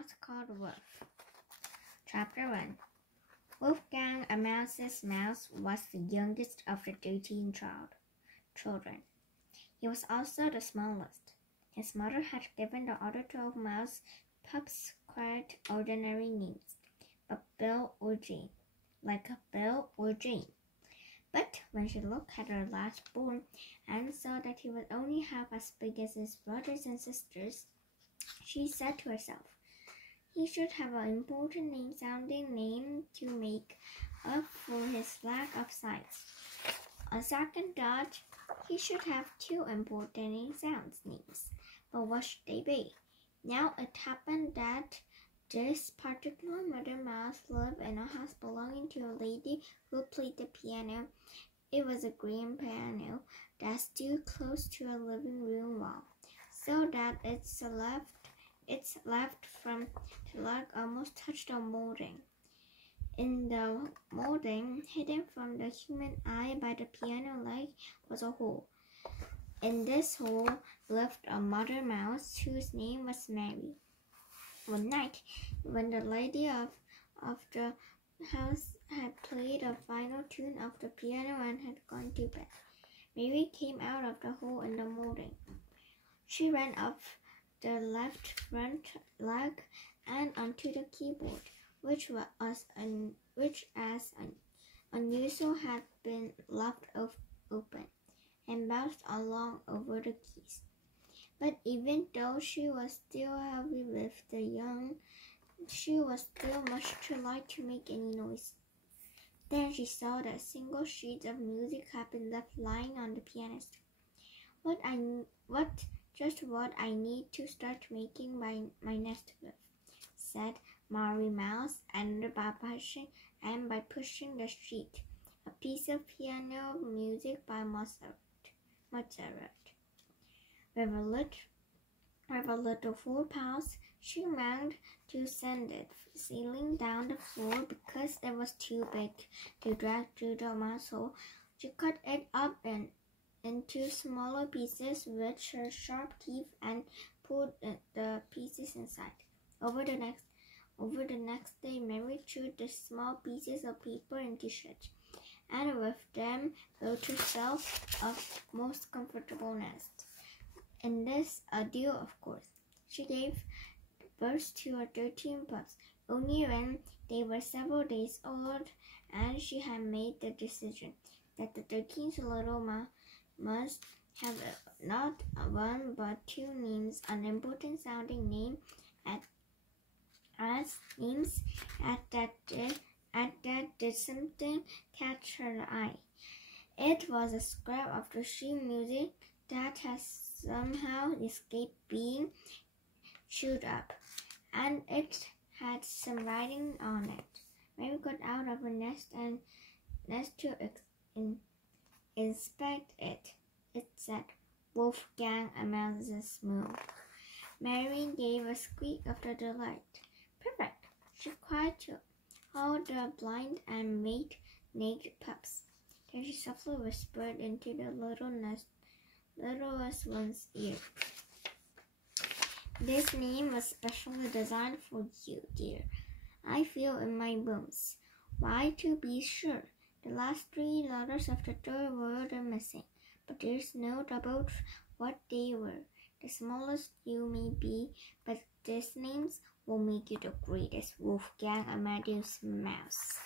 mouse called Wolf. Chapter 1. Wolfgang Amadeus Mouse was the youngest of the 13 children. He was also the smallest. His mother had given the other 12 mouse pups quite ordinary names, like Bill or Jane. But when she looked at her last born and saw that he was only half as big as his brothers and sisters, she said to herself, he should have an important name-sounding name to make up for his lack of size. On second thought, he should have 2 important name-sound names, but what should they be? Now it happened that this particular Mother Mouse lived in a house belonging to a lady who played the piano. It was a grand piano that stood close to a living room wall, so that its left from the leg almost touched the molding. In the molding, hidden from the human eye by the piano leg, was a hole. In this hole lived a Mother Mouse whose name was Mary. One night, when the lady of the house had played a final tune of the piano and had gone to bed, Mary came out of the hole in the molding. She ran up the left front leg and onto the keyboard, which as unusual had been left open, and bounced along over the keys. But even though she was still heavy with the young, she was still much too light to make any noise. Then she saw that a single sheet of music had been left lying on the piano. Just what I need to start making my nest with, said Mary Mouse, and by pushing the sheet, a piece of piano music by Mozart. With a little 4 pounds, she managed to send it sailing down the floor because it was too big to drag through the mouse hole. She cut it up into smaller pieces with her sharp teeth and pulled the pieces inside. Over the next day, Mary threw the small pieces of paper into shreds, and with them built herself a most comfortable nest. In this a deal, of course. She gave birth to her 13 pups only when they were several days old, and she had made the decision that the 13th little must have not 1 but 2 names, unimportant sounding names that did something catch her eye. It was a scrap of the sheet music that had somehow escaped being chewed up, and it had some writing on it. Mary got out of her nest to inspect it. It said, Wolfgang Amadeus Mouse. Mary gave a squeak of delight. Perfect, she cried to all the blind and naked pups. Then she softly whispered into the littlest one's ear. This name was specially designed for you, dear. I feel in my bones. Why, to be sure, the last 3 letters of the 3rd word are missing, but there's no doubt what they were. The smallest you may be, but these names will make you the greatest Wolfgang Amadeus Mouse.